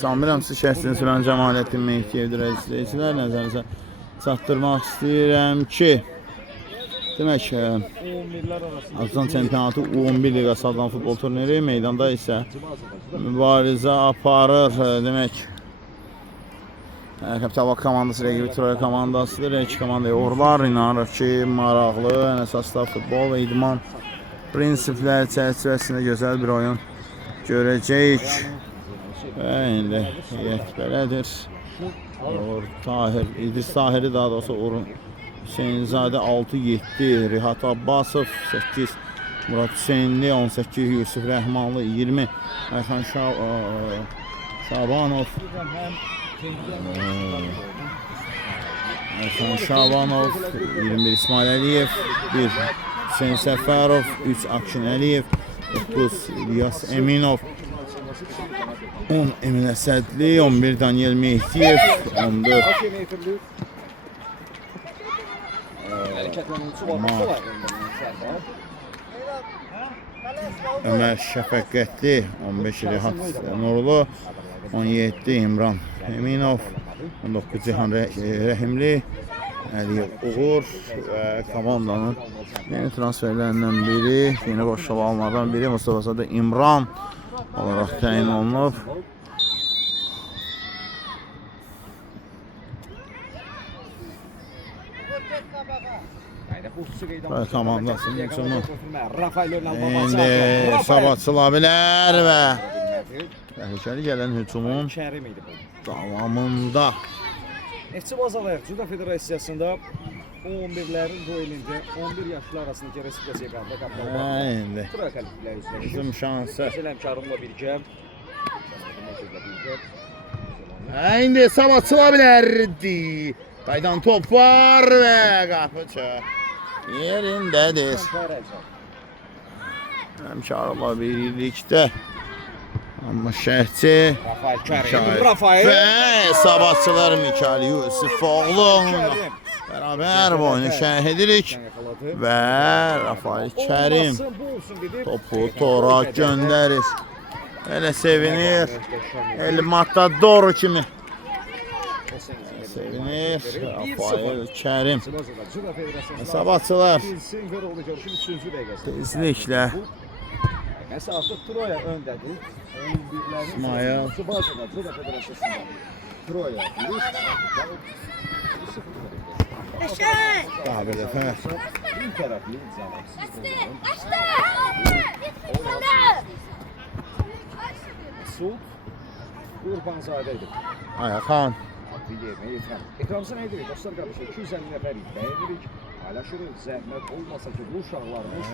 Sanmıram siz şəxsiniz mən Cəmaləddin Mehdiyev izləyicilər nəzərinizə çatdırmaq istəyirəm ki, demək Azərbaycan çempionatı U11 liqası adlanan futbol turniri meydanda isə mübarizə aparır. Demək Kapital komandası rəqibi Troya komandasıdır. İki komandaya uğurlar. İnanırıq ki, maraqlı, ən əsasda futbol və idman prinsipləri çərçivəsində gözəl bir oyun görəcəyik. Və indi heyət belədir. İdris Tahiri daha doğrusu Uğur Hüseynzadə 6-7, Rihat Abbasov 8, Murat Hüseynli 18, Yusuf Rəhmanlı 20, Ayxan Şabanov Ayxan Şabanov 21, İsmail Əliyev 1, Hüseyn Səfərov 3, Akşin Əliyev 9, İlyas Eminov 10, Emin Əsədli 11, Daniel Mehdiyev 14, Ömer Şəfəqətli 15, Rihat Nurlu 17, İmran Eminov 19, Cihan Rəhimli Əliyev Uğur və komandanın yeni transferlərindən biri, yeni qoşulanlardan biri Mustafa Sadə İmran olaraq təyin olunub. Komandasının hücumu indi sabatsıla bilər və təhlükəli gələn hücumun davamında Neftçi Bazalar Judo Federasiyasında 11'lerin duelində 11 yaşlı arasındakı respublikasiya qarda qapılar. Bizim şansı. Həmkarımla birgə. İndi sabatsıla bilərdi. Qaydan top var və qapıcı yerindədir. Həmkarımla birlikdə. Amma şəhçi Rafael və sabatçılar Mikail Yusufoğlu bərabər bu oyunu şərh edirik və Rafael Kərim topu tora göndərir. Elə sevinir El Matador kimi sevinir Rafael Kərim. Sabatçılar tezliklə Nəsə artıq Troya öndədir. İsmail Troya. Daha bir dəfə Bir tərəfli cavabsız. Sud Qurbanzadə idi. Ayxan Ekranımıza nə edirik? Dostlar qardaşlar 250 nəfər izləyirik. Paylaşırıq. Zəhmət olmasa ki bu uşaqlarımız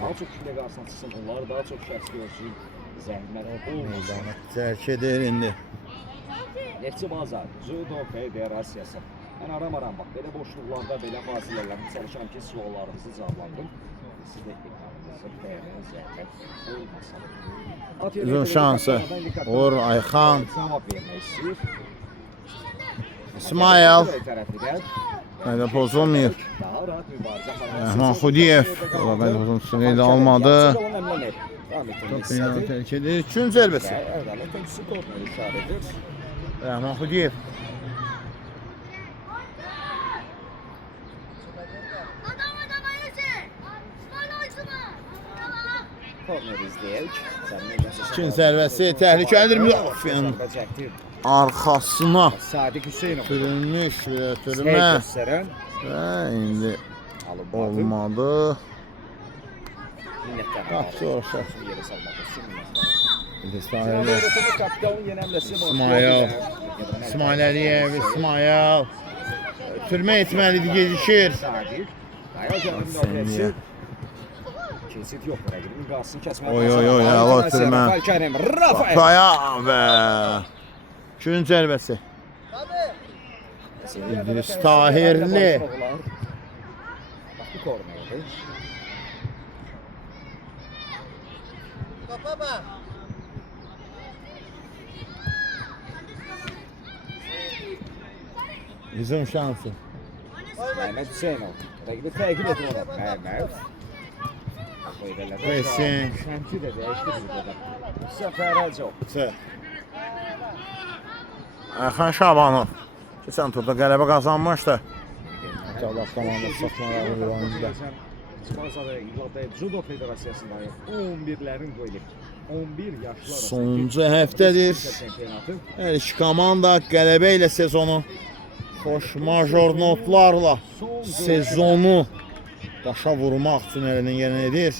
daha çox kilə qarşısına çıxsın. Onlar daha çox şəxs görsün. Zəhmət olmasın. Tərk edir indi. Neftçi Bazar Judo Federasiyası. Mən aram bax belə boşluqlarda, belə fasilələrdə çalışıram ki, suallarınızı cavablandım. Siz də ekranınızı bəyənin, zəhmət olmasın. Uzun şansı. Uğur Ayxan Cavab vermək istəyir. İsmail Hələ pozulmuyor. Rəhman Xudiyev Bəli pozulmasını qeydə almadı. Top beni tərk edir. Üçüncü zərbəsi Rəhman Xudiyev İkinci zərbəsi təhlükəlidir. Müdafiənin arxasına sürülmüş ötürmə və indi olmadı. Qapçı orası İsmail Əliyev ötürmə etməlidir, gecikir. Oy, əla ötürmə Rafaya və üçüncü zərbəsi İdris Tahirli Bizim şansı Mehmet Hüseynov. Rakibi takip edin ona. Mehmet. Pressing. Şəmki də dəyişdi burada. Səfərəcə. Ayxan Şabanov. Keçən turda qələbə qazanmışdı. Cavab komandası satmaları bir oyunda. Bazada İlada Judo Federasiyasındayıq. 11'lerin qoyulub. 11 yaşlı arası. Sonuncu həftədir. Hər iki komanda qələbə ilə sezonu xoş major notlarla sezonu başa vurmaq üçün əlindən gələn edir.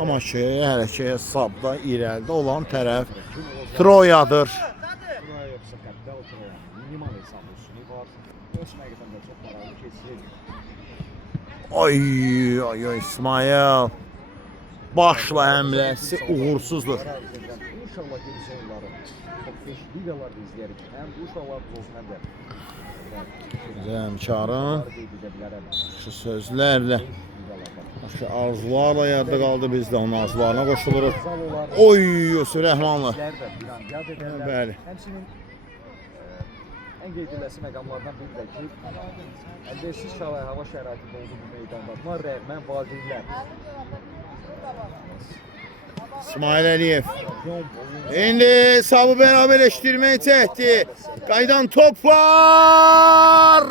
Amma ki, hələ ki hesabda irəlidə olan tərəf Troyadır. Troya yoxsa Kapital Troya. Minimal hesab üstünü var. Öz həqiqətən də çox maraqlı keçir. Ay İsmail. Başla həmləsi uğursuzdur. İnşallah ki biz onları çok beş videolarda izləyərik. Həm bu uşaqlarımız olsun, həm də Zəmkarın şu sözlərlə, başka arzularla yadda qaldı, biz də onun arzularına qoşuluruq. Oy, Yusuf Rəhmanlı. Bəli. Həmçinin ən qeyd ediləsi məqamlardan biri də ki, əlverişsiz hava şəraitində olduğu bu meydanda buna rəğmən valideynlər İsmail Əliyev. İndi hesabı beraberleştirmeye çəkdi. Qaydan top var.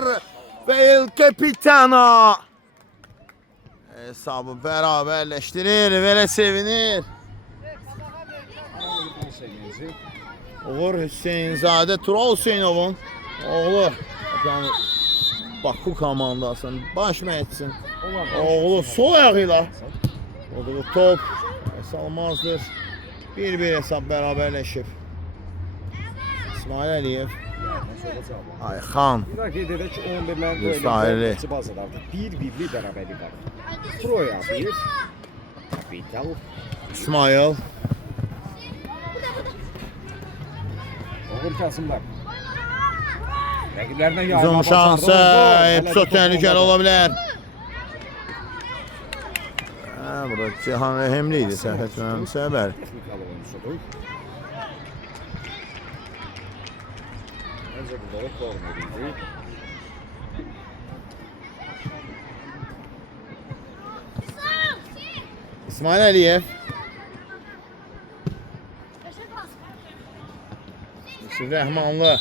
Ve El Capitano hesabı beraberleştirir. Belə sevinir. Uğur Hüseynzadə Tural Hüseynovun oğlu. Yani Baku komandasının baş məhətçisin. Oğlu sol ayağıyla olduğu top salmazdır. Bir hesap beraberleşip İsmail Əliyev, Ayxan Bir daha qeyd edək ki, 11'lerin Göstərili. qoyulub bazalarda bir-birli bərabərlik var. Troya 1, Kapital İsmail Uğur Kasımlar. Rəqiblərindən uzun şansı epizod təhlükəli ola bilər. Burada Cihan Rəhimli idi, səhv etmirəmsə, bəli. Texnikalı oyuncusudur. Məncə burada o korner idi. İsmail Əliyev. Yusuf Rəhmanlı.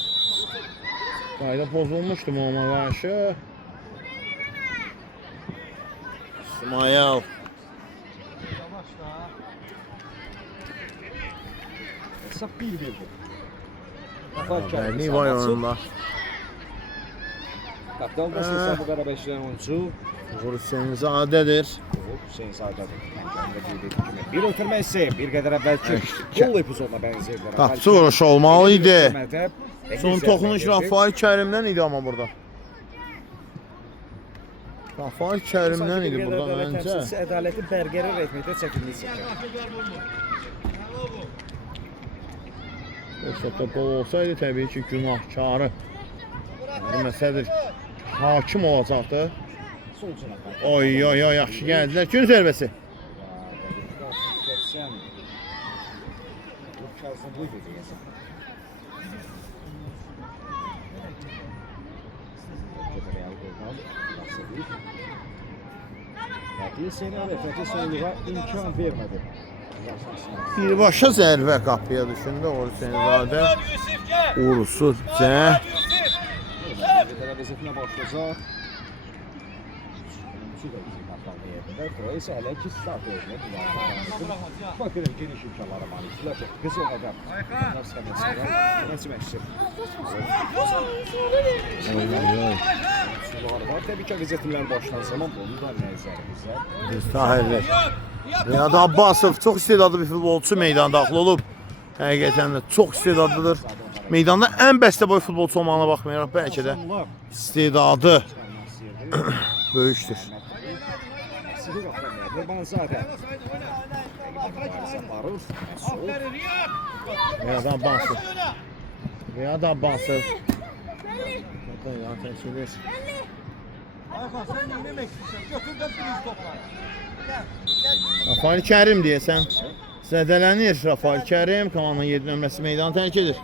Qayda pozulmuşdu Muhammed qarşı. İsmail. Hesab 1-1'dir. Bərli var yanında. Kapital da hesabı bərabər işləyən oyuncu Uğur Hüseynzadədir. Hüseynzadədir. Bir ötürmə hissi, bir qədər əvvəlki gol epizoduna bənzəyirlər. Qapçı vuruşu olmalı idi. Son toxunuş Rafael Kərimdən idi amma burada. Rafael Kərimdən idi burada məncə. Təmsilçi ədaləti bərqərar etməkdə çətinlik çəkir. Yoxsa gol olsaydı təbii ki günahkarı məsələdir, hakim olacaqdı. Oy, yaxşı gəldilər. Gün zərbəsi. Fəthi Hüseynova imkan vermədi. Birbaşa zərbə qapıya düşündü Uğur Hüseynzadə. Uğursuz cəh. Vəziyyətinə başlayacaq. Troya isə hələ ki start edilmə. Bakırın geniş imkanlara malikdirlər. Qız olacaq. Onlar sıxamasınlar. Nəçmək istəyir. Sular var. Təbii ki, vəziyyətlər başlanan zaman bunu da nəzərimizdə. Tahirli. Riyad Abbasov çox istedadlı bir futbolçu meydana daxil olub. Həqiqətən də çox istedadlıdır. Meydanda ən bəstəboy futbolçu olmağına baxmayaraq bəlkə də istedadı böyükdür. Riyad Abbasov. Riyad Abbasov. Rafael Kərim deyəsən. Zədələnir Rafael Kərim. Komandanın 7 nömrəsi meydanı tərk edir.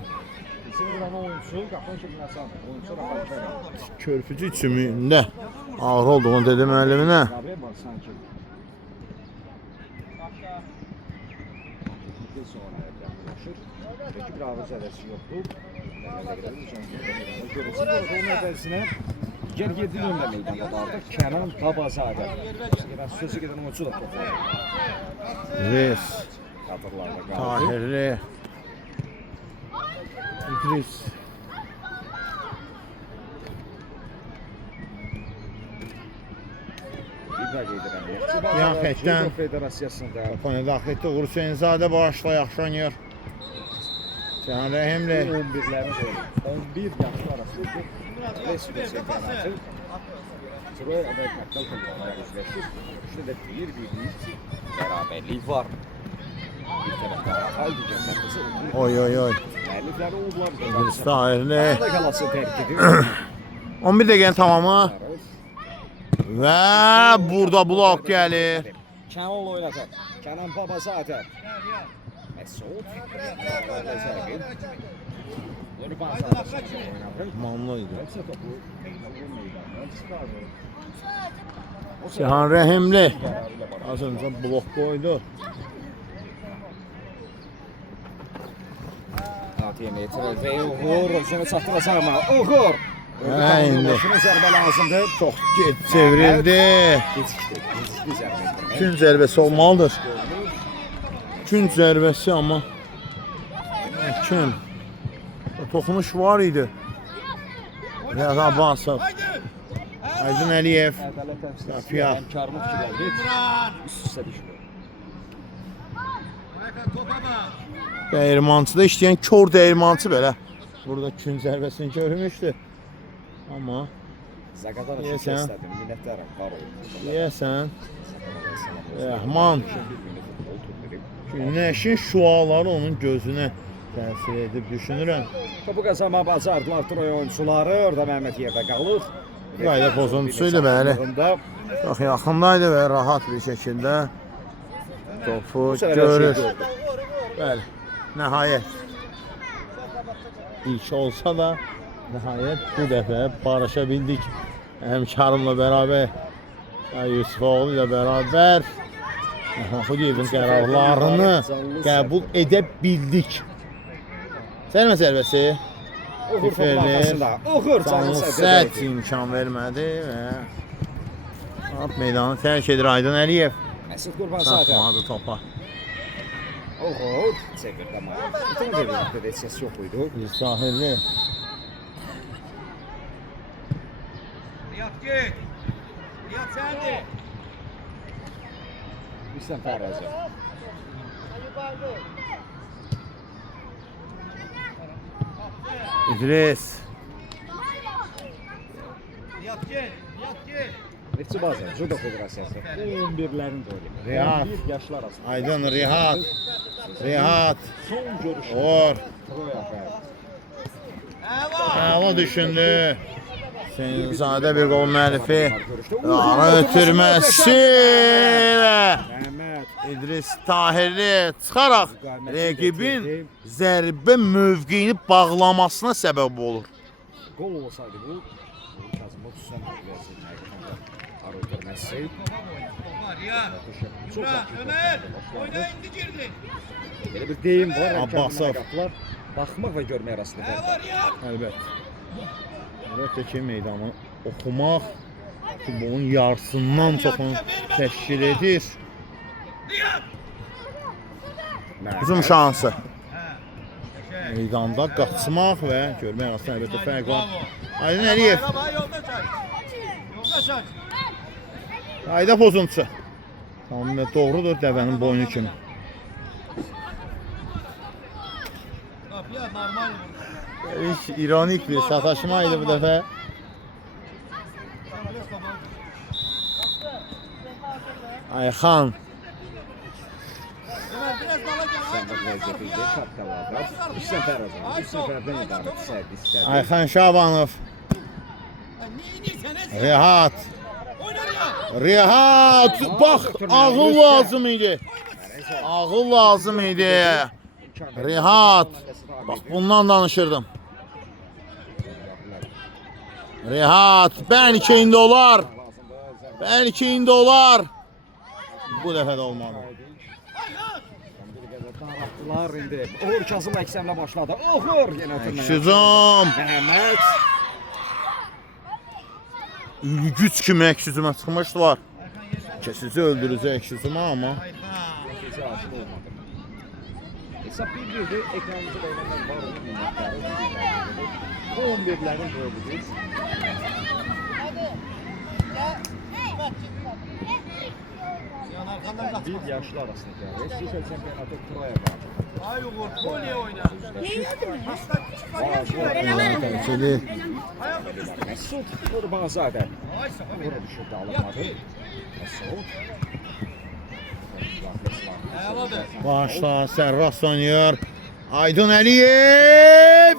Körpücü üçümündə ağır olduğunu dedi müəlliminə. Peki bir ağır zədəsi yoxdur. Görürsünüz, burada onun əvvəlsinə digər 7 nömrə meydanda vardı. Kənan Babazadə. Sözü gedən oyuncu da topladı. Reis. Kadrlarda qaldı. Tahirli. İdris. Bir daha qeyd edirəm. Ya, xətdən. Judo Federasiyasında Kapana daxil etdi. Uğur Hüseynzadə başla yaxşı oynayır. Can Rəhimli. 11'lerin 11 yaşlı arasındaki resmi çempionatı Troy Aday Kartal Kulübü'nde özleşir. İşte de bir beraberlik var. Bir tarafta Hatay diyeceğim merkezi. Oy oy oy. Değerlikleri oldular. İdris Tahirli. Arada kalası terk ediyor. 11 dəqiqənin tamamı. Və burada blok gəlir. Kenan oynatır. Kenan Babazadə. Mesut. Zərbi. Yeni Babazadə oynadı. Manlı idi. Yoksa topu Cihan Rəhimli. Az öncə blok qoydu. Fatih Metin ve Uğur özünü çatdıracaq ama Uğur. indi. Zərbə lazımdır. Çox geç çevrildi. Gecikdi zərbə. Gün zərbəsi olmalıdır. Gün zərbəsi amma kim? Toxunuş var idi. Riyad Abbasov. Aydın Əliyev. Ədalət təmsilçisi Qafiya. həmkarlıq fikirlərini üst-üstə düşmür. Dəyirmançıda işləyən kör dəyirmançı belə. Burada gün zərbəsini görmüşdü. Amma Zaqadan Deyəsən. istədim. Minnətdaram. Var olun. deyəsən Rəhman günəşin şüaları onun gözünə təsir edib düşünürəm. Topu qazanma bacardılar Troy oyuncuları. Orada Məhəmməd yerdə qalır. Qayda pozuntusuydu bəli. Çox yaxındaydı və rahat bir şəkildə topu görür. Bəli, nəhayət. İlk olsa da nəhayət bu dəfə barışa bildik. Həmkarımla bərabər, Yusufoğlu ilə bərabər Xudiyevin qərarlarını qəbul edə bildik. Sərmə zərbəsi Uğur topun arxasında. Uğur canı Səd imkan vermədi və meydanı tərk edir Aydın Əliyev. Məsud Qurbanzadə. Çatmadı topa. Uğur çevirdi ama. Bütün devletdə də ses yox idi. Zahirli. Riyad git. Riyad sendi. İslam Fərəzi. İdris. Riyad git. Riyad git. Neftçi Bazar, Judo Federasiyası. 11'lerin rolü. Riyad. 11 yaşlar arasında. Aydın Rihat. Rihat. Son görüşü. Or. Troy Aday. Hava düşündü. Hüseynzadə bir qol müəllifi. Ara ötürməsi və Məhəmməd. İdris Tahirli çıxaraq rəqibin zərbə mövqeyini bağlamasına səbəb olur. Gol olsaydı bu. Kazımov Süsən Hüseyin Ara ötürməsi. Riyad. Çok Ömer. Ömer. Oyuna indi girdi. Belə bir deyim var. Abbasov. Baxmaq və görmək arasında fərq var. Var Riyad. Əlbəttə. Əlbəttə ki, meydanı oxumaq futbolun yarısından çoxunu təşkil edir. Riyad. Bizim şansı. Meydanda qaçmaq və görmək arasında əlbəttə fərq var. Aydın Əliyev. Araba yolda çay. Yolda çay. Qayda pozuntusu. Tamamilə doğrudur dəvənin boynu kimi. Kapıya normal. Hiç ironik bir sataşmaydı bu dəfə. Ayxan. Ömer biraz dala gel. Səndə vəziyyəti idi, kapitalarda. 3 nəfər azam. 3 nəfərdən ibarət sərdi istədi. Ayxan Şabanov. Ne Rihat. Oyna Riyad. Rihat. Bax, ağıl lazım idi. Ağıl lazım idi. Rihat. Bax, bundan danışırdım. Rihat. Bəlkə indi olar. Bəlkə indi olar. Bu dəfə də olmadı. Uşaqlar indi. Uğur Kazım əksəmlə başladı. Uğur yenə ötürməyə. Əksüzüm. Məhəmməd. Ülgüc kimi əksüzümə çıxmışdılar. Kesici öldürücü əksüzümə amma. Gecə asılı olmadı. Hesab 1-1'dir. Ekranımızı beğenenler var. Onun minnətləri. Bu 11'lerin bölüdür. Yan arkandan kaçma. Bir yaşlı arasındaki Respublika Çempionatı Troya var. Ay Uğur, kolye oyna. Təhlükəli. Mesut Qurbanzadə. Ay sağa Vura belə. düşürdü, alınmadı. Mesut. Əladır. Başla Sərras oynayır. Aydın Əliyev.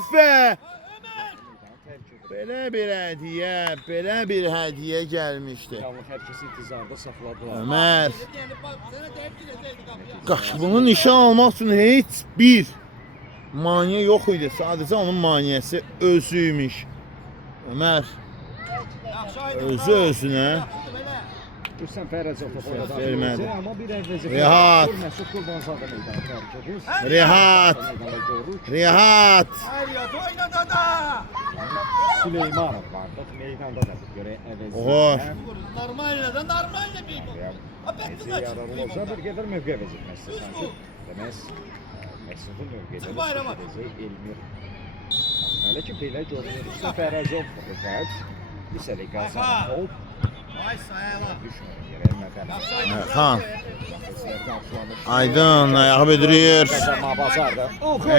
Belə bir hədiyyə gəlmişdi. Allah hər kəsi intizarda saxladılar. Ömər. Yəni bax, sənə deyib girəcəkdi qapıya. Qaşqılını nişan almaq üçün heç bir maniyə yox idi. Sadəcə onun maniyəsi özüymüş. Ömər Yaxşı aydın. özü özünə Yaxşıdır belə. Hüseyin Fərəcov topu vermədi. Amma bir əvvəzi Rehat. Mesut Qurbanzadə meydana tərk edir. Rehat. Meydana görürük. Rehat. Ay ya, oyna da. Süleymanov vardı. Meydanda da görə əvəzi. Oho. Normalne de normalne bir bu. Ha Neyse bekle yararlı olsa bir gedir mövqe vəzifəsi sanki. Deməz Mesut'un mövqedə Bayrama. Elmir. Hələ ki belə görünür. Hüseyin Fərəcov Rifət. Hüseyin Qazan. Hop. Ay sayala. Düşmür yerə məqam. Erxan. Aydın ayağı bedirir. Qazanma bazarda.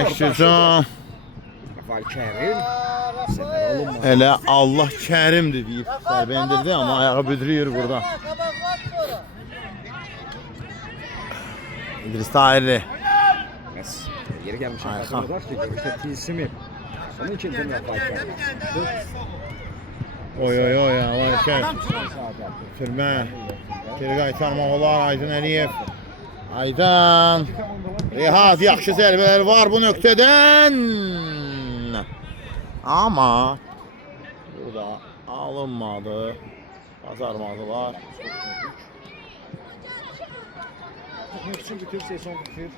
Əksüzüm. Valkerin. Səfər olunmaz. Elə Allah kərimdir deyib zərbə endirdi amma ayağı bedirir burada. İdris Tahirli. Bəs yeri gəlmişəm Ayxan. xatırladaq ki, görüşdə tilsimi. Onun için de Valkerin. Oy Valker. Türmə. Geri qaytarmaq olar Aydın Əliyev. Aydın. Rehat yaxşı zərbələr var bu nöqtədən. Amma burada alınmadı. Bazarmadılar. Tutmaq üçün bütün sezon bitir.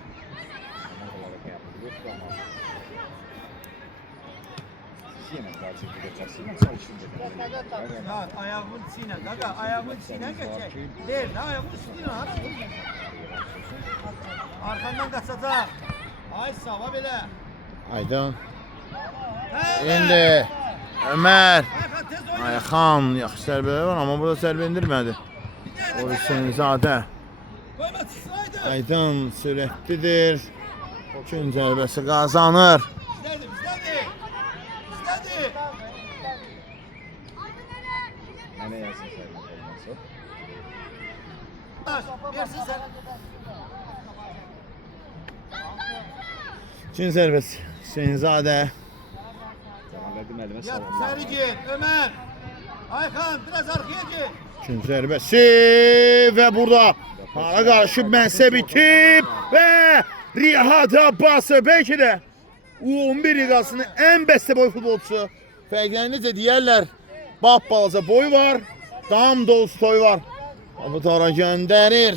Siz yenə qarşı gedəcəksiniz. Məsəl üçün Ya ayağımın içine gaga, ayağımın içine geçecek. Değil, ne ayağımın üstüne at. Arkandan kaçacak. Ay sava belə. Aydın. Hə, İndi Ömər. Ayxan tez oyna. Ayxan yaxşı zərbələr var amma burada zərbə endirmədi. O Hüseynzadə. Koyma sıçraydı. Aydın sürətlidir. Gün zərbəsi qazanır. Bizlerdi, bizlerdi. Bizlerdi. Mənə yazın sənin olması. Taş, versin sen. Gün zərbəsi Hüseynzadə. Cəmalədim əlimə Yat, salamlar. seri git. Ömer. Ayxan, biraz arkaya git. Gün zərbəsi və burada para qarışıb mənsə bitib və Rihat Abbası bəlkə də U11 liqasının ən bəstə boy futbolçusu. Fərqləri necə deyərlər? Bap balaca boy var, dam dolusu toy var. Bu tora göndərir.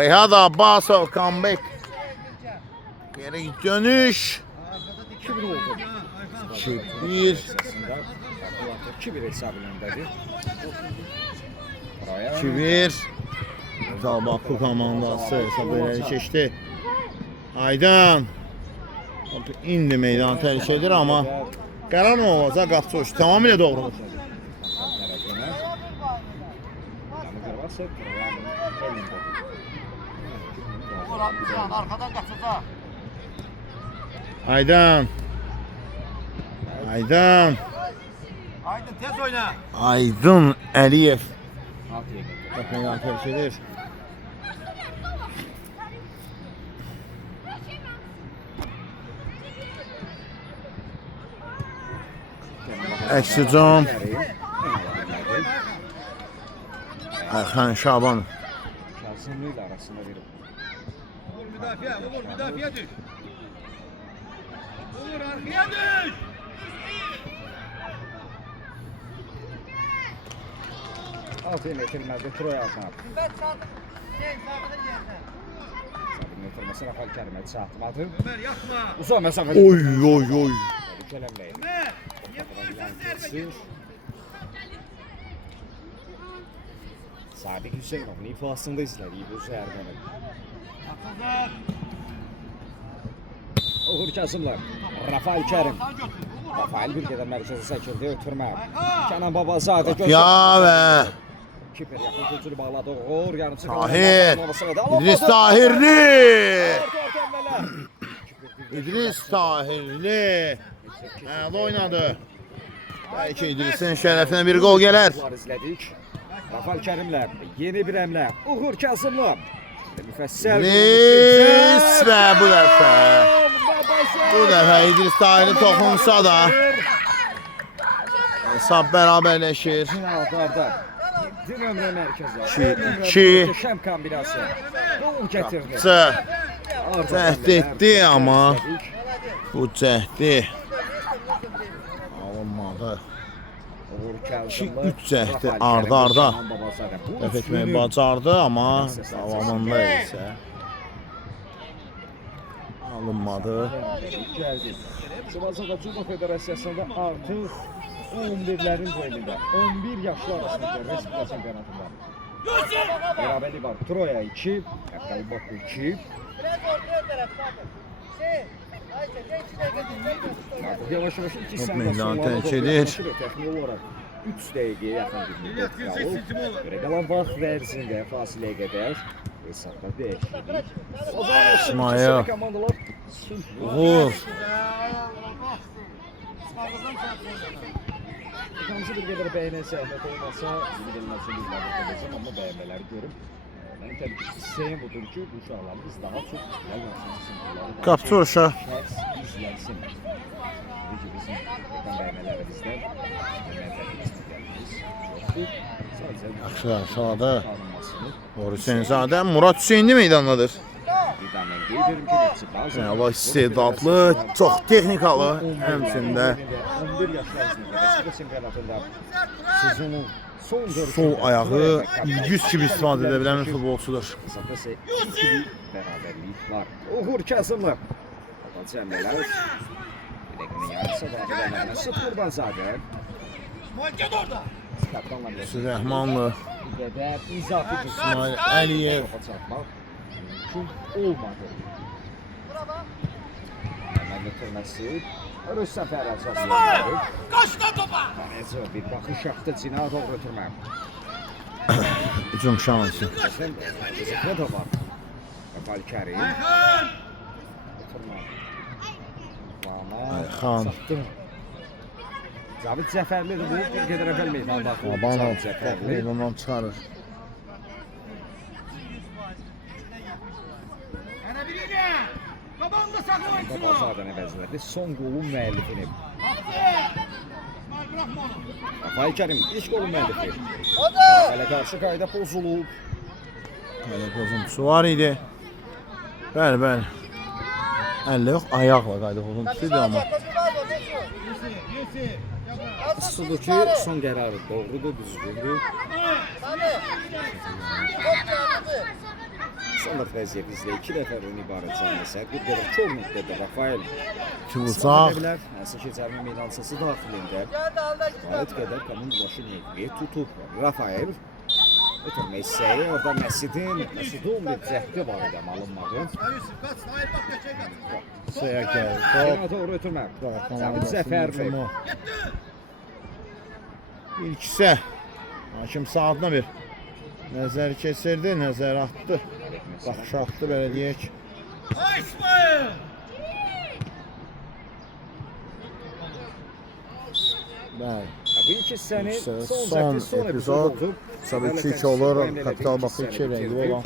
Rihat Abbasov comeback. Geri dönüş. 2-1 oldu. 2-1. Səsində 2-1 hesab ilənbədir. 2-1. Baku komandası hesab elədi keçdi. Aydın. İndi meydan təhlükə edir amma qərar nə olacaq? Qapçı uçdu. Tamamilə doğrudur. Uğur, arkadan kaçacak. Aydın. Aydın. Aydın tez oyna. Aydın Əliyev. Meydan təhlükə edir. Əksücüm. Ayxan Şaban. Kazımlı ile arasında verip. Uğur müdafiye düş. Uğur arkaya düş. Alt yemetilmezdi Troya Hakan. Ötürməsi Rafael Kərimə çatmadı. Ömer yapma. Uzaq məsafə. Oy oy oy. Kələmləyin. Ömer. Niye vuruyorsun zerbe? Sadiq Hüseynov'un ifasında izlədik bu zərbəni. Atıldı. Uğur Kazımlar. Rafael Kərim. Rafael bir qədər mərkəzə çəkildi, ötürmə. Kənan Babazadə göstərdi. Ya be. Kiper yaxın köçürü bağladı. Uğur yarımçı. Tahir. İdris Tahirli. İdris Tahirli. Əla oynadı. Bəlkə İdris'in şərəfinə bir gol gələr. İzlədik. Rafael Kərimlə yeni bir əmlə. Uğur Kazımlı. Müfəssəl. İdris və bu dəfə İdris Tahirli toxunsa da hesab bərabərləşir. Finallarda 7 nömrə mərkəzə. 2 Şəm kombinası. Gol gətirdi. Cəhd etdi amma bu cəhdi alınmadı. 2-3 cəhdi arda dəf etməyi bacardı amma davamında isə alınmadı. Çuvazadə Judo Federasiyasında artıq 11'lerin boyunda 11 yaşlı arasında Respublika çempionatında beraberlik var. Troya 2, Baku 2. Yavaş yavaş 2 Top saniye meydan sonra terk edir. Təxmini olaraq 3 dəqiqəyə yaxın bir müddət qalıb. Görə qalan vaxt ərzində fasiləyə qədər hesabda dəyişiklik. İsmail. Uğur. Hamısı bir qədər bəyənən zəhmət olmasa, yeni gəlməsi bir qədər edəcəm, amma bəyənmələri görüm. Mən təbii ki, istəyim budur ki, bu uşaqlarımız daha çox gəlməsin. Qapçı uşaq. Şəxs izlənsin. Tabii ki, bizim buradan bəyənmələrimizdən mənfəətimiz gəlməyiz. Yaxşı, aşağıda Hüseynzadə Murad Hüseyinli meydandadır. Birdən qeyd edirəm ki, Nefçi Allah istedadlı, çox texnikalı, həmçində 11 yaşlı arasında Respublika çempionatında sezonun son dördüncü sol ayağı yüz kimi istifadə edə bilən bir futbolçudur. hesabda isə 2 bərabərlik var. Uğur Kazımlı. Total cəmlələr. Dəqiqənin yarısı bərabərlərinə 0-dan zadə. İsmail gel orada. Kaptanla bir Süleymanlı, qədər izafi İsmail Əliyev. çatmaq mümkün olmadı. Hemen götürməsi. Rüstəm Fərəz İsmail. Kaç lan topa. Fərəz bir baxış yaptı Cina doğru götürmə. Hücum şansı. Özden zıpla da var. Rafael Kərim. Ayhan. Götürmə. Ayxan. Cavit Cəfərli bu bir qədər əvvəl meydanda. Abanov Cəfərli. meydandan çıxarır. Yana biriyle. Tabanında saklamayın şunu. Babazadən əvəzlədi. Son qolun müəllifini. İsmail bırakma onu. Rafael Kərim ilk qolun müəllifi. Hələ qarşı qayda pozulub. Belə pozuntusu var idi. Bəli, bəli. Əllə yox, ayaqla qayda pozuntusu idi amma. Asılıdır ki, son qərarı doğrudur, düzgündür. Standart vəziyyət bizdə 2 dəfədən ibarət cəmləsə, bir qədər çox müddətdə Rafael Çubucaq. Nəsə ki, cərmə meydancası daxilində qarət qədər komandlaşın yekliyi tutub. Rafael ötürmək istəyi, orada Məsidin bir cəhdi var idi alınmağı. Sayaq gəlir. Yana doğru ötürmə. Cavit Zəfərli. İlkisə hakim saatına bir nəzər keçirdi, nəzər atdı. Baxış atdı, belə deyək. Ay İsmail. Bəli. Bu iki hissənin Son son epizod. Sabah 2-2 olur. Kapital Bakı 2 rəngli olan.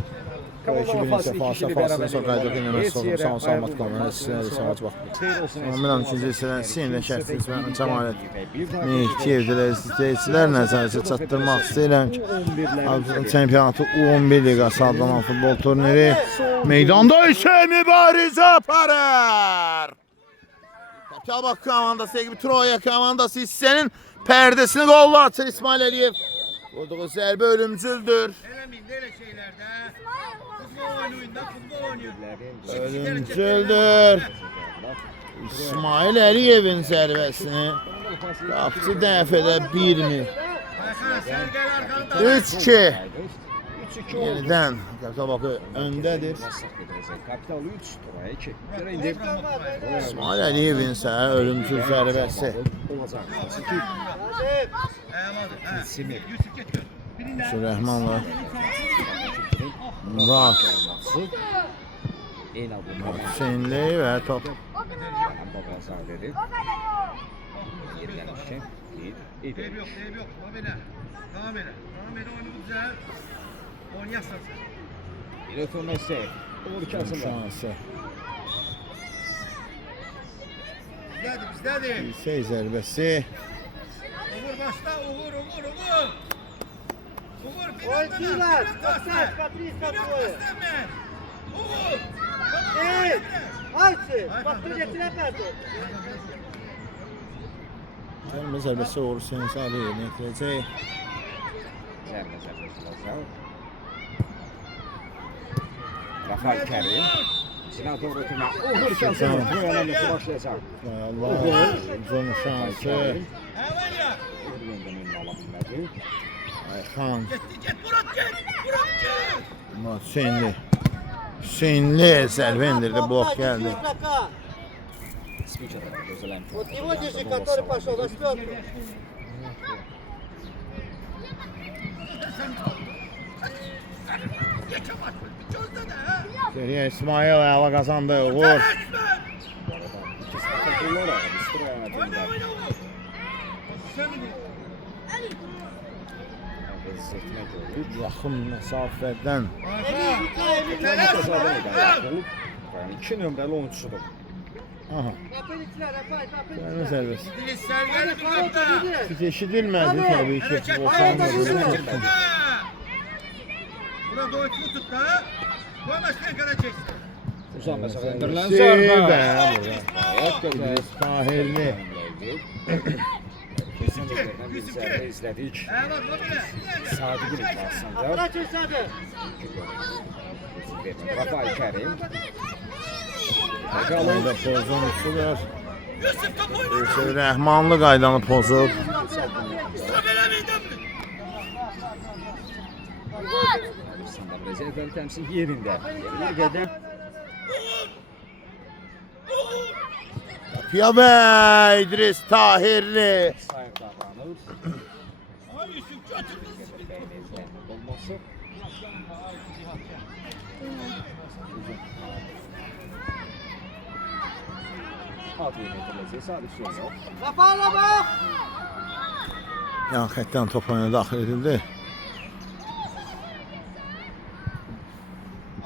Bu ekibin isə fasılını sonra qayda dinləməsi olsun. Sağ salamat qalın. Sizə də salamat baxın. Amirəm 2-ci hissədən sizin də şərtsiniz və Cəmalət Mehdiyev izləyicilər nəzərinizə çatdırmaq istəyirəm ki, çempionatı U11 liqası adlanan futbol turniri meydanda isə mübarizə aparır. Kapital Bakı komandası ekibi Troya komandası hissənin pərdəsini qolla açır İsmail Əliyev. Vurduğu zərbə ölümcüldür. Eləməyin də elə şeylərdə. Futbol oynayın da, futbol oynayın. Ölümcüldür. İsmail Əliyevin zərbəsini qapıcı dəfədə 1-mi? Ayxan, sən gəl arxanı 3-2. 3-2 oldu. Yenidən Qatabaqı öndədir. Kapital 3, Turaya 2. İndi İsmail Əliyevin isə ölümcül zərbəsi. olacaq. Çünki Əladır. Hə. Simir. Yusuf get gör. Birindən. Sürəhmanla Murat Eyni adım. Hüseynli və top. Babasar dedi. Yenilenmişken değil. İyi Deyib yox, deyib yox. Bax belə. Davam elə. Davam elə, oyunu düzəl. Oynayarsan sən. Bir ötürme ise. Uğur Kasım var. Şansı. Bizdədir, bizdədir. Yüksək zərbəsi. Uğur başla, Uğur, Uğur, Uğur. Uğur, Oyuncular, Kostas, Patrice Patroy. Uğur. Ey, Ayşe, Patrice getiremezdi. Gəlmə zərbəsi Uğur Hüseyin Sadı yerinə yetirəcək. Zerme olacak. Rafael Kerim. Sinan doğru ötürme. Uğur Kasım. Bu önemlisi başlayacak. Allah uzun şansı. Əvvəlya. Uğur yöndemini alabilmedi. Ayxan. Getdi, get, Murat, get. Murat, get. Murat Hüseynli. Hüseynli zərbə indirdi, blok gəldi. Spiker gözlem. Вот его держи, который пошел на четвертую. Geçemez. Gözdə də, hə? Geriyə İsmail ayala qazandı. Uğur. Tələsmə. Takımlar abi. Sıraya Oyna, atıyorlar. oyna, Uğur. Sən mi? Sırtına koydu. Yaxın məsafədən. Yani 2 nömrəli oyuncusudur. Aha. Kapeliciler, Rafael, Gəlmə kapeliciler. zərbəsi. Dili sərgəli bir qapda. Siz eşidilmədi təbii ki. Hərəkət Volkan var. da Burada oyuncu tut da. Qoymaşdan qara çəksin. Uzan məsafə indirilen Zərbə. zərbə. Ayak gözəl. Tahirli. Bir zərbə izlədik. Əla, bax belə. Sadiqin iddiasında. Atraç Esade. Rafael Kerim. Qayda pozun uçudur. Yusuf top oyna. Yusuf Rəhmanlı qaydanı pozub. Stop eləməyin. Sanda rezervəli təmsil yerində. Bir qədər Piyabə İdris Tahirli. sayıq davranır. Ay Yusuf götür. Olması. Ad yönetilecek. Sadiq Sönür. Rafael'e bak. Yan xətdən top oyuna daxil edildi.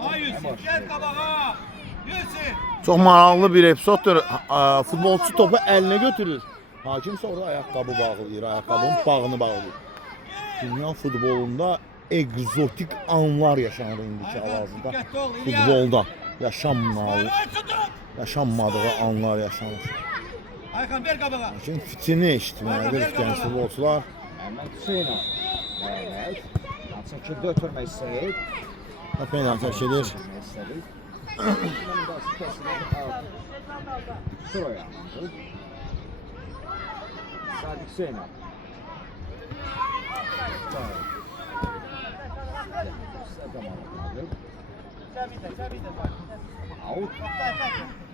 Ay Yusuf gel qabağa. Yusuf. Çox maraqlı bir epizoddur. Futbolçu topu əlinə götürür. Hakim sonra ayaqqabı bağlayır, ayaqqabının bağını bağlayır. Dünya futbolunda egzotik anlar yaşanır indiki hal-hazırda. Futbolda yaşanmadığı anlar yaşanır. Ayxan ver qabağa. Lakin fitini eşitməlidir gənc futbolçular. Məhəmməd Hüseynov. Məhəmməd. Çəkildi ötürmək istəyir. Penaltı çəkilir. İstədik. Troya. Sadiq Hüseynov. Out.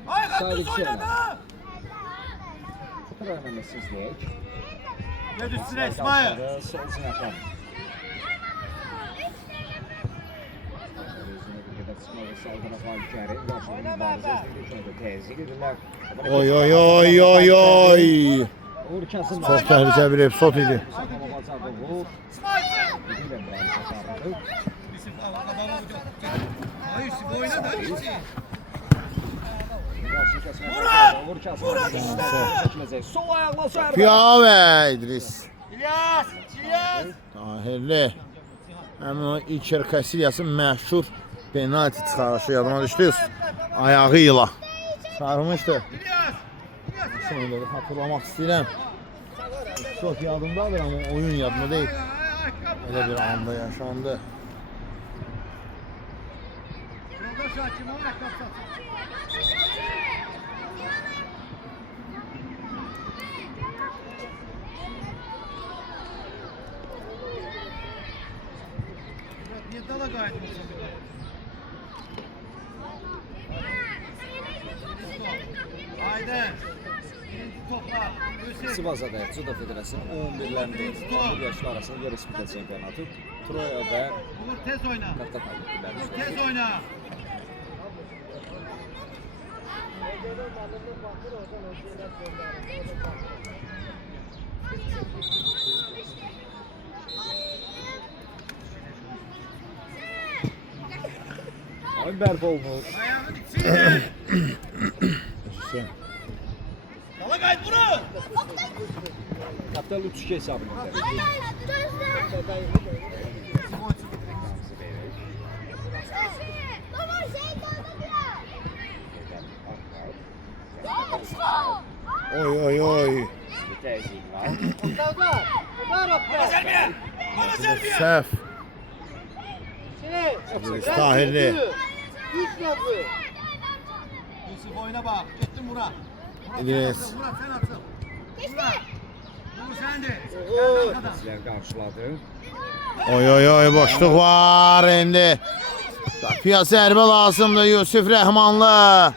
Ayxan düz oyna da. Troya məməsizlik. Gel üstüne İsmail. Sol cinahdan. Oy oy oy oy oy. Uğur Kasım Çox təhlükəli bir epizod idi. Yusuf qabağa Ay Yusuf oyna da Yusuf. Sol ayaqla zərbə. Piyavə İdris. İlyas, İlyas. Tahirli. Həmin o İlker Kasilyasın məşhur penalti çıxarışı yadıma düşdü. Ayağı ilə sarmışdı. İlyas. Sonra da hatırlamaq istəyirəm. Çox yadımdadır amma oyun yadımda deyil. Ayakkabı. Elə bir anda yaşandı. Yoldaş hakim o ayakkabı. Niye dala gayet Haydi. Topla. Sivasada Judo Federasiyonu 11'lərin 11 yaşlı arasında respublika çempionatı Troya və Umur tez oyna. Qafqaz Tez oyna. Oyun bərpa olunur. Ayağın içine. Sen. Dala gayet vurun. Kapital 3-2 hesabını Oy oy oy. Bir təzyiq var. Serdar. Var Bana Selviye. Bana Selviye. Səhv. İdris Tahirli. Üç yapı. Yusuf oyuna bak. Gittin Murat. İdris. Murat sen atsın. Murat. Uğur sendi. Oo. Gel arkadan. Sizlər qarşıladı. Oy oy oy boşluq var indi. Qapıya zərbə lazımdır Yusuf Rəhmanlı.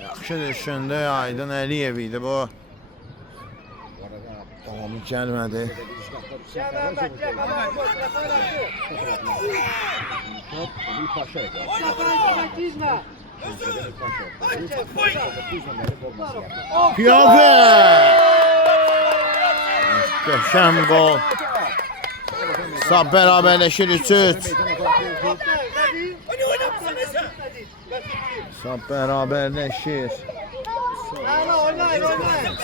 Yaxşı düşündü Aydın Əliyev idi bu. Davamı gəlmədi. Gel Mehmet gel. Baba boş. Rafael attı. Bir paşa idi. Rafael çizme. Piyafe! Möhtəşəm gol. Sab bərabərləşir 3-3. Sab bərabərləşir.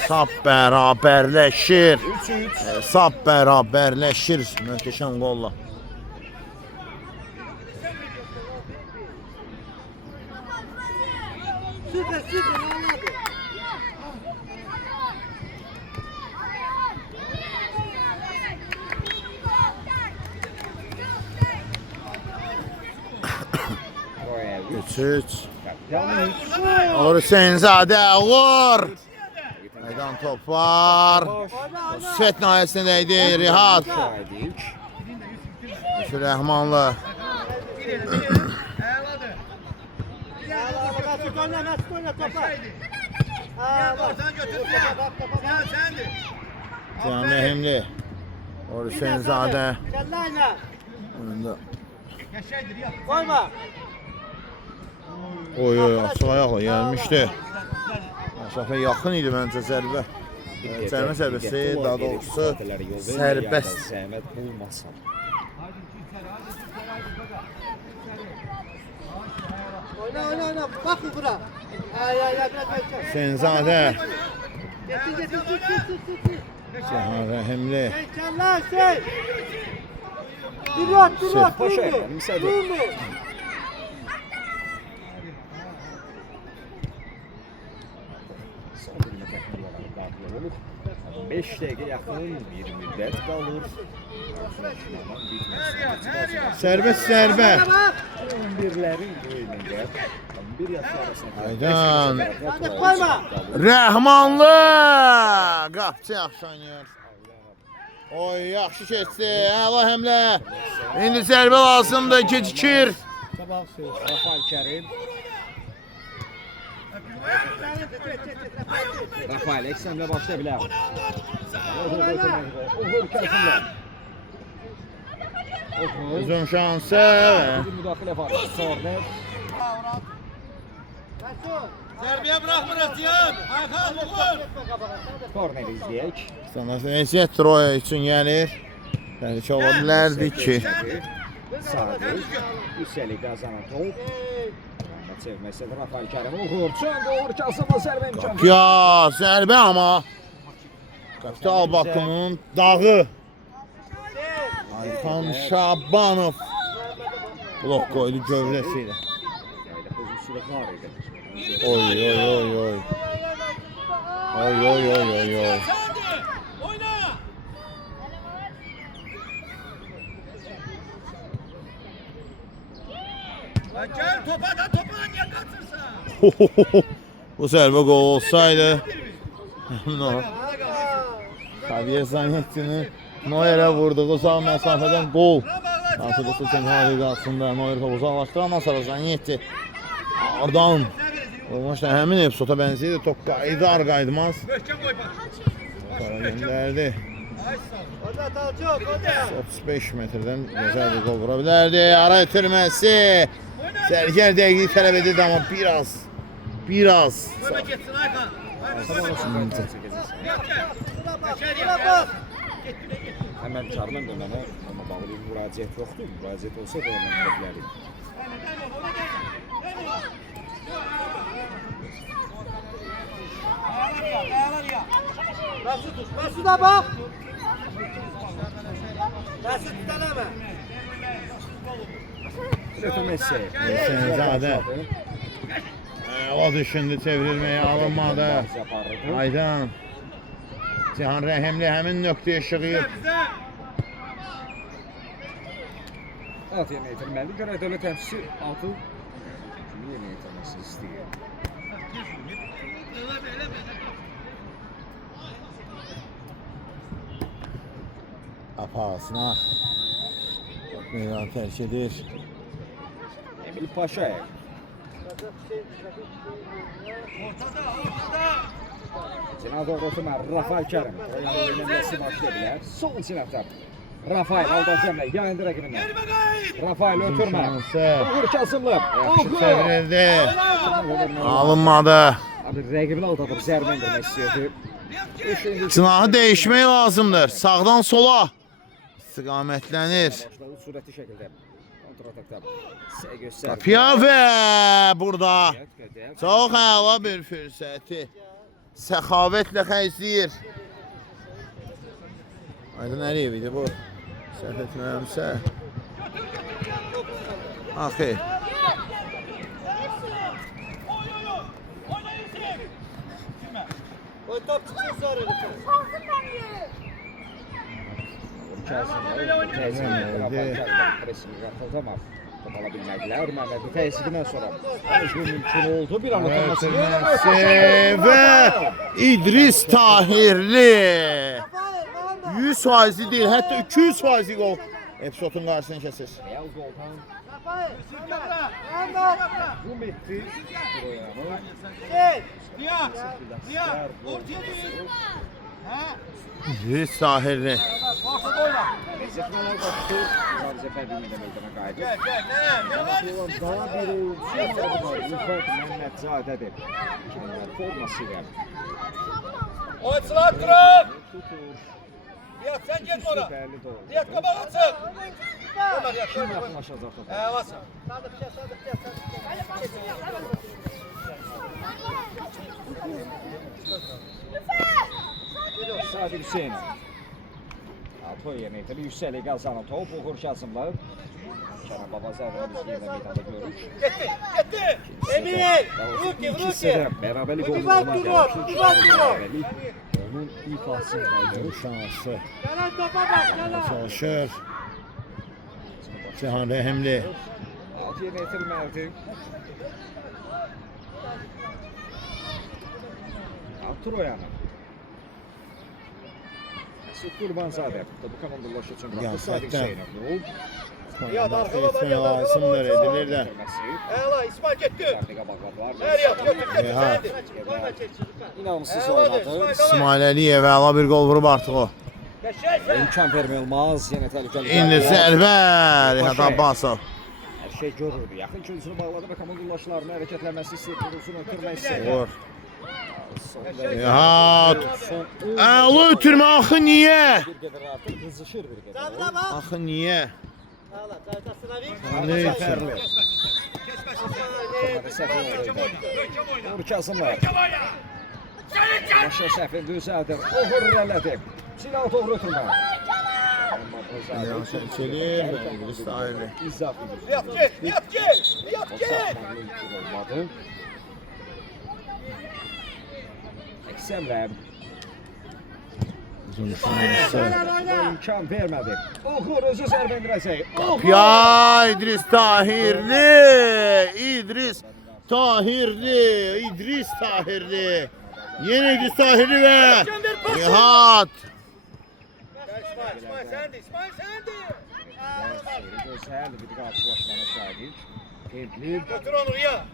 Sab bərabərləşir. Sab bərabərləşir. Möhtəşəm golla. Süper süper anladı. Troya 3-3. Kapital 3. Orusenzadə vur. Meydan top var. Svet nəhayəsində idi Rihat. Şahidik. Yusuf Rəhmanlı. Ayarladı. Mesut oyna Mesut oyna topa. Gel oradan götür ya. Sen sendi. Can Rəhimli. Orusenzadə. Kellayla. Oyunda. Yaşaydır ya. Koyma. Oy oy açıq ayaqla gəlmişdi. Məsafə yaxın idi məncə zərbə. Cərimə zərbəsi daha doğrusu sərbəst. Zəhmət olmasın. Oyna oyna oyna. Bak bura. Ay ay ay biraz bekle. Senzadə. Getir getir getir. Cahan Rəhimli. Hey Kellay şey. Durat durat. Paşa, durma. müsaade. Durma. Son bölümə təxmin olaraq daxil olub. 5 dəqiqə yaxın bir müddət qalır. Sərbəst zərbə. 11'lərin oyununda 11 yaş arasında Aydan. Hadi koyma. Rəhmanlı. Qapçı yaxşı oynayır. Oy yaxşı keçdi. Əla həmlə. İndi zərbə lazımdır. Gecikir. Rafael Kərim. Rafael eksemle başlaya bilər. Uğur Kəsimlə. Uzun şansı. Bir müdaxilə var. Korner. Mesut. Zerbiye bırakmırız Cihan. Hakan vur. Korner izləyək. Sonrası vəziyyət Troya üçün gəlir. Bəlkə ola bilərdi ki. Sadiq. Üstəlik qazanan top. Çevməsə də Rafael Kərim uğur. Çöndü uğur Kasımla zərbə imkanı. Ya zərbə amma. Kapital Bakımın dağı. Ayxan Şabanov. Blok qoydu gövdəsi ilə. Yəni pozisiya var idi. Oy oy oy oy. Oy oy oy oy oy. Sendi. Oyna. Topa niye kaçırsan? Bu zərbə qol olsaydı. Javier Zanettinin Neuer'e vurduğu sağ məsafədən qol. Artıqısı Çempionlar Liqasında Neuer topu uzaqlaşdırandan sonra Zanetti oradan olmuşdu. Həmin epizota bənzəyirdi. Top qaydar qaydmaz. Sonra göndərdi. Orada çok, orada. 35 metreden güzel bir gol vura bilərdi. Ara itirməsi. Sərkər dəqiqlik tələb edirdi amma biraz. Oyna geçsin Aykan. Hemen çağırmam da bana ama bağlı bir müraciət yoxdur. Müraciət olsa da hemen toplayalım. Mesut da bak. Mesut deneme. Lütfen Messi. Senzadə. O düşündü çevrilməyə alınmadı. Aydan. Cihan Rəhimli həmin nöqtəyə işığıyıb. At yemeği yetirməli. Görə dövlət təmsilçisi atı kimi yemeği yetirməsini istəyir. Apasına. Meydan tərk edir. Emil Paşayev. Cina doğru tümər Rafael Kerim. Royanın önündəsi başlaya bilər. Sol sinəfdən. Rafael Aldacəmlə yayındı rəqibindən. Rafael ötürmə. Uğur Kasımlı. Yaxşı çevrildi. Alınmadı. Abi rəqibini aldadıb zərbə indirmək istəyirdi. Sınahı dəyişmək lazımdır. Sağdan sola istiqamətlənir. Başladı sürətli şəkildə. Kontratakda. Göstərdi. Piave burada. Çox əla bir fürsəti. Səxavətlə xərcləyir. Aydın Əliyev idi bu. Səhv etmirəmsə. Axı. O top çıksın sonra lütfen. Ala bilmədilər. Məmmədi təsirindən sonra özgür mümkün oldu. Bir an atanması. Və İdris Tahirli. 100% değil, hətta 200% gol. Epizodun qarşısını kəsir. Real Goldan Rafael. bu metti. Şey. Nihat. Ortaya değil. İdris Tahirli. Benzetmələr başdı. Zəfər bilmədə meydana qayıdı. Gel. Daha bir Rüfət Məmmədzadədir. Forması ilə. Oyuncular durun. Tutur. Nihat sen git ona. Süperli doğru. Nihat kabağı çık. Onlar Kim yakın. yaxınlaşacaq topa? Basa. Sadıkça. Sadi Hüseyin. Alto yeməkdə yüksəlik qazanan top Uğur Kasımlı. Şaran Babazarla biz yerdə meydanda görürük. Gitti. Emir. İkisi də bərabərlik Bir oldu. bak durur. Onun ifasındaydı. Şansı. Gelen topa bak. Gelen. Çalışır. Cihan Rəhimli. Alt yerine yetirməlidir. Troyanı. Qurbanzadə. Bu komandalaşı üçün bıraxdı. Sadiq Hüseynov. Nihat arkama bak Etmək ya. lazımdır, edilir də. Eyvallah İsmail gitti. Fərqli qabaqlar var. Ver yat götür. Nihat. İnanılsız oynadı. İsmail Əliyev əla bir gol vurub artıq o. İmkan vermək olmaz. Yenə təhlükəli. İndi zərbə Rehat Abbasov. Hər şey görürdü. Yaxın küncünü bağladı və komandalaşlarının hərəkətlənməsi istəyir. Uzun ötürmək istəyir. Vur. Nihat. Əla ötürmə axı niyə? Bir qədər artıq qızışır bir qədər. Sabra bak. Axı niyə? Sağla. Kaytasına bir. Ne üçün? Uğur Kasımlı. Yaşa səhvin düzəldir. Uğur irəlidir. Silah doğru ötürmə. İlhan Şərkəliyev, İdris Tahirli. İzzat. Nihat git. Nihat git. Olmadı. Əksəmrəm. İmkan vermədi. Oxur özü zərbə endirəcək. Ya İdris Tahirli. İdris Tahirli. İdris Tahirli. Yine İdris Tahirli ve Nihat. İsmail sendi, İsmail sendi. Gözəl bir qarşılaşmanı şahid. Edilib. Götür onu ya.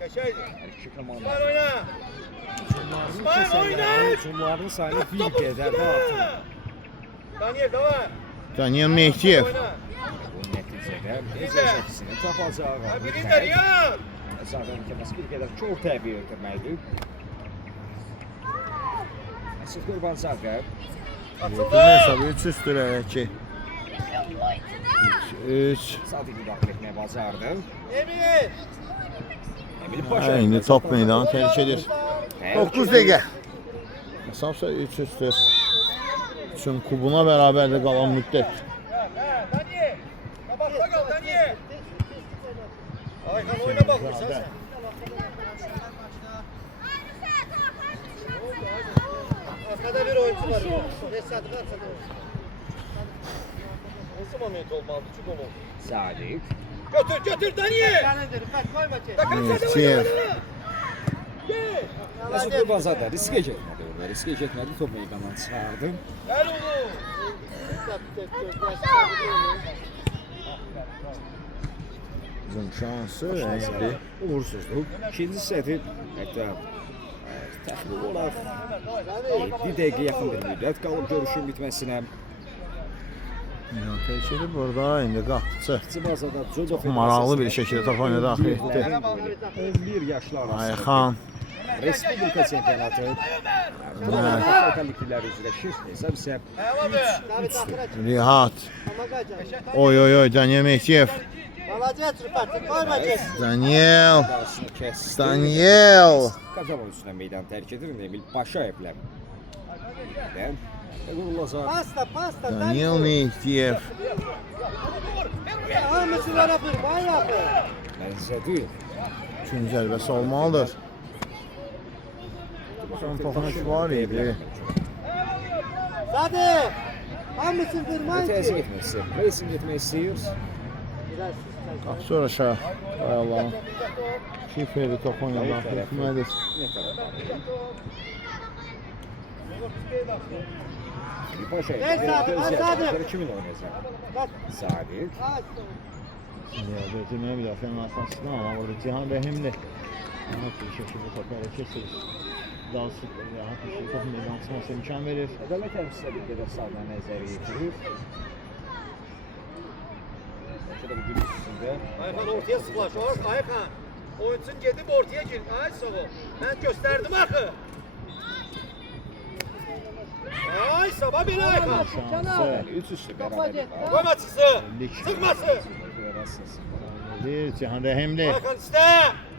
Geçeydi. Hər iki komanda. İsmail oyna. İsmail oyna. Hücumların sayını bir qədərdə artır. Daniel devam. Daniel Mehdiyev. Oyna. Bu nəticədə necəsini tapacaq. Ha, birində Riyad. Zaten kəməsi bir qədər çox təbii ötürməkdir. Məsud Qurbanzadə. Hesabı 3 üstür ki. 3. Sadiq müdaxilə etməyə bacardı. Emir. Emil Paşa. İndi top meydanı terk edir. 9 dəqiqə. Hesabsa 3 üstür. Üçün kubuna beraber de qalan müddət. Daniel. Tabakta kal Daniel. Ayhan oyna bak sen. Arkada bir oyuncu var. Resad'ı arkada. Nasıl moment olmalı? Çık onu. Sadiq. Götür Daniel. Canındır, bak koyma ki. Mehdiyev. Məsud Qurbanzadə riskə getmədi orada. Riskə getmədi, top meydandan çıxardı. Gel oğlum. Bizim şansı indi. Uğursuzluq. İkinci seti hətta təxmin olaraq 7 dəqiqə yaxın bir müddət qalıb görüşün bitməsinə. Terk edib burada indi qapıcı. Cibazada Judo Maraqlı bir şəkildə top oyuna daxil etdi. 11 yaşlı arasında Ayxan. Respublika çempionatı. Afrika ligləri üzrə şirk hesab isə Rihat. Oy Daniel Mehdiyev. Молодец, ребята, koyma ki. Daniel. arasını kəsdi. Daniel. Kazanın üstünə meydan tərk edir. Emil Paşayevlə. Vurulacaq. Pasta. Daniel Mehdiyev. Hamısını yapır, ben yapır. Məzədi. Üçüncü zərbəsi olmalıdır. Son toxunuş var idi. Hadi. Hamısını kırmayın Təzim ki. etmək istəyir. Racing etmək istəyir. Qapıcı aşağı. Ay Allah'ım. Şifreli top oyuna daxil etməlidir. Ne tərəf? Emil Paşayev. Ver Sadiq, Sadiq. Kimin oynayacaq? Bak. Sadiq. Ya gözümə müdafiə əsasında ama burada Cihan Rəhimli. Rahat bir şəkildə topu ələ keçirir. Daha sık rahat bir şəkildə topun meydan çıxması imkan verir. Ədalət təmsilçisi bir qədər sağdan nəzərə yetirir. Şurada bir gün üstündə. Ayhan ortaya sıklaşıyor. Ayhan. Oyuncusun gidip ortaya gir. Ay soğuk. Ben gösterdim akı. Ay sabah bir Ayhan. Şansı. Üç üstü beraber. Koyma çıksı. Sıkması. Bir Cihan Rəhimli. Ayhan iste.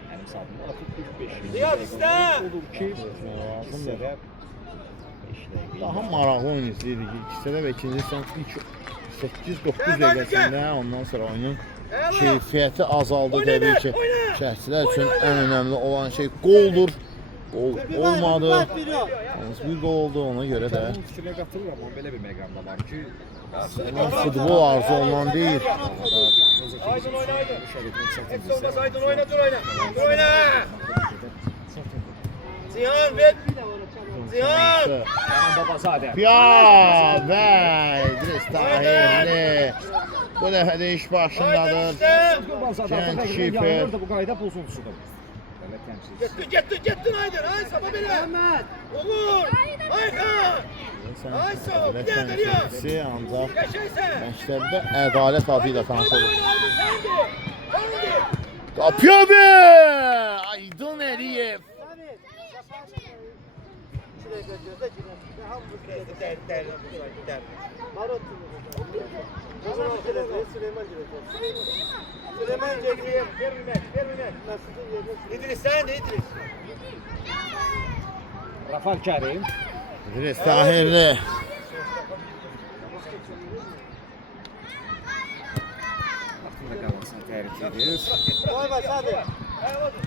Mənim sağımda artıq 45. Riyad iste. Olur ki, Lazımdır. 5 dəqiqə. Daha maraqlı oyun izləyirik. İkisində və ikinci sən ilk 8-9 dəqiqəsində ondan sonra oyunun keyfiyyəti azaldı təbii ki. Şəhçilər üçün ən önəmli olan şey qoldur. Qol olmadı. Yalnız bir qol oldu ona görə də. Onun fikrinə qatılıram, amma belə bir məqamda var ki, Futbol arzu olunan deyil. Aydın oyna Aydın. Hepsi olmaz Aydın oyna dur oyna. Dur oyna. Zihan ver. Zihan. Babazadə. Ya və İdris Tahirli. Bu dəfə də iş başındadır. Kənd Şifer. Bu qayda pozuntusudur. Dövlət təmsilçisi. Gittin Aydın. Ay sabah bile. Uğur. Ayhan. Ay sağ ol. Bir daha geliyor. Ancaq Yaşaysan. məktəbdə ədalət adı ilə tanış olur. Haydi. Qapıya be! Aydın Əliyev. Şuraya götür de Cüneyt. Marot. Süleyman Cüneyt. Süleyman Cüneyt. Ver minnet. Nasıl yerine İdris sen de İdris. Rafal Kərim. İdris Tahirli. Vaxtında qalmasını tərik edir. koyma hadi.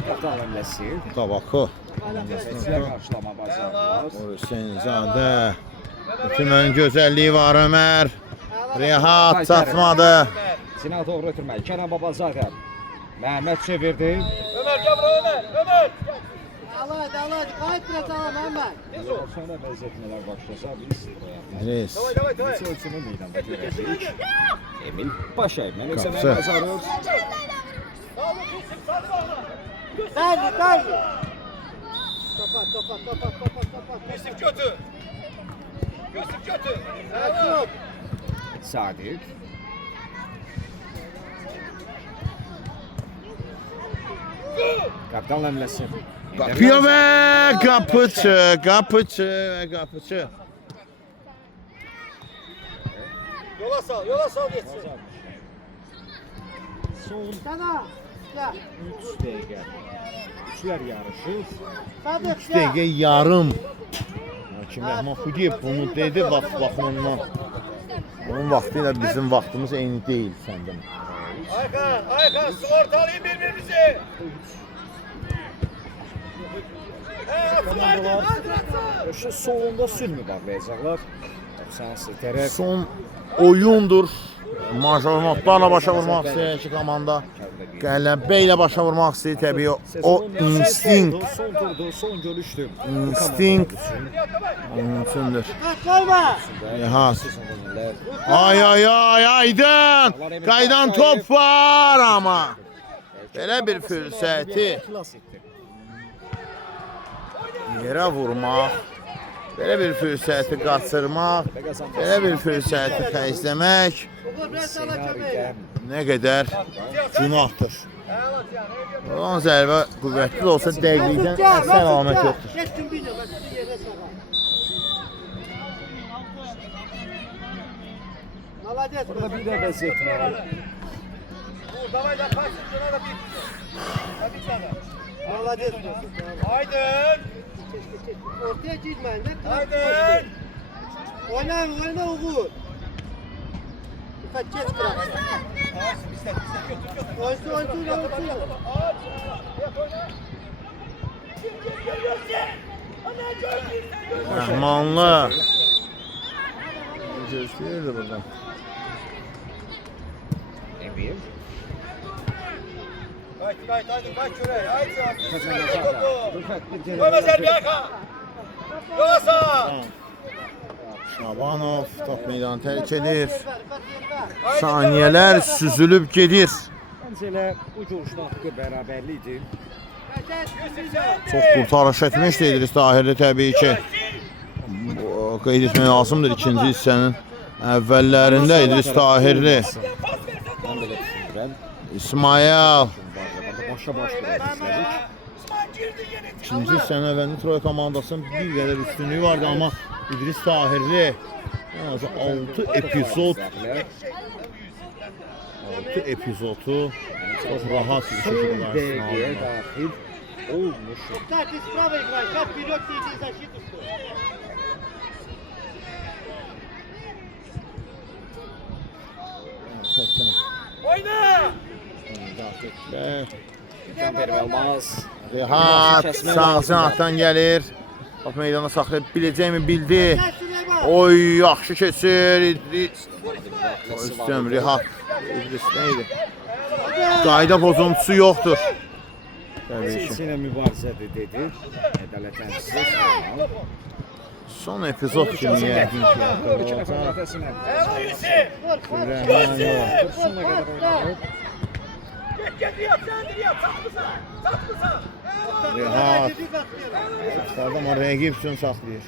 Qaptan həmləsi. Tabakı. Təmsilçilər qarşılama bacardılar. Hüseynzadə. Bütünün gözəlliyi var Ömər. Rehat çatmadı. Sinan doğru ötürmək. Kenan Babazadə. Məhəmməd çevirdi. Ömer gel buraya Ömer. Ömer. Allah Allah kayıt biraz al Mehmet. Sonra vəziyyət nələr başlasa biz Reis. neçə ölçünü meydanda görəcəyik. Emil Paşayev. Mən isə Qapısı. mən bazarır. Dali. Kapat. Yusuf kötü. Yusuf kötü. Yok. Sadiq. Kapitan həmləsi. Qapıyor və qapıçı. Yola sal geçsin. Son Sana. Ya. 3 dəqiqə. Üçlər yarışı. Sadık 3 dəqiqə yarım. Hakim Rəhman Xudiyev bunu dedi vaxtından. Onun vaxtı ilə bizim vaxtımız eyni deyil səndən. Aykan sigortalayın birbirimizi. Komandalar yarışı sonunda sülh müqaviləyə 90 tərəf Son oyundur. Majorlarla başa vurmaq istəyir iki komanda. Qələbə ilə başa vurmaq istəyir təbii o instinkt. Son turdu, son görüşdü. İnstinkt onun üçündür. Koyma. Rehat. Ay aydın. Qaydan top var ama. Belə bir fürsəti yerə vurmaq, belə bir fürsəti qaçırmaq, belə bir fürsəti xərcləmək nə qədər günahdır. Olan zərbə qüvvətli olsa dəqiqlikdən əsər əlamət yoxdur. Geçtim biliyor. Bak bir yere soğa. Молодец. Burada bir də vəziyyət var. Davay da kaçsın şuna da bir. Tabii sana. Молодец. Aydın. Ortaya girmeyin. Ne kadar Aydın. Oyna Uğur. Dikkat geç kırak. Oysun. Rəhmanlı. Gözləyirdi buradan. Emil. Haydi kaç şuraya. Haydi. Rüfət bir kere. Koyma Serbi Aykan. Yola sal. Şabanov top meydanı tərk edir. Saniyələr süzülüb gedir. Məncə elə bu görüşdə haqqı bərabərlikdir. Çox qurtarış etmişdi İdris Tahirli təbii ki. Bu, qeyd etmək lazımdır ikinci hissənin əvvəllərində İdris Tahirli, Mən belə düşünürəm. İsmail. Başa-baş izlədik. İkinci hissənin əvvəlində Troy komandasının bir qədər üstünlüyü vardı amma İdris Tahirli yalnız 6 epizodu çox rahat bir Son şəkildə dəqiqəyə qarşısına aldı. daxil olmuş. Так, ты справа играй. Как вперед ты иди в защиту. Oyna. Və İmkan vermək olmaz. Rehat sağ cinahdan gəlir. Top meydana saxlaya biləcəkmi bildi. Gel Süleyman. Oy yaxşı keçir İdris. Üstüm Rehat. İdris neydi? Qayda pozuntusu yoxdur. Təbii ki. Silsinə mübarizədir dedi. Ədalətənsiz. Son epizod kimi yəqin ki. İki nəfər müdafiəsinə. Rəhman yox. Sonuna qədər oynadı. Get yap sen yap. Saklısan. Rehat. Saxladı amma rəqib üçün saxlayır.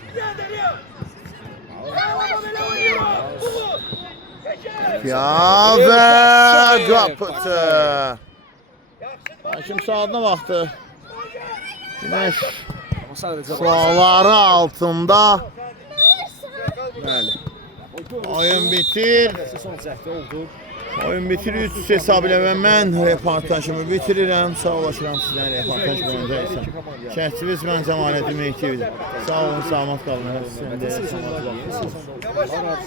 Piyavə qapıcı. Hakim saatına baxdı. Günəş Amma sadəcə sualları altında. Bəli. Oyun bitir. son cəhdə oldu. Oyun bitir 3 hesab ilə və mən reportajımı bitirirəm. Sağollaşıram sizdən reportaj boyunca isə. Şərhçimiz mən Cəmaləddin Mehdiyevidir. Sağ olun, salamat qalın. Sizin də salamat qalın.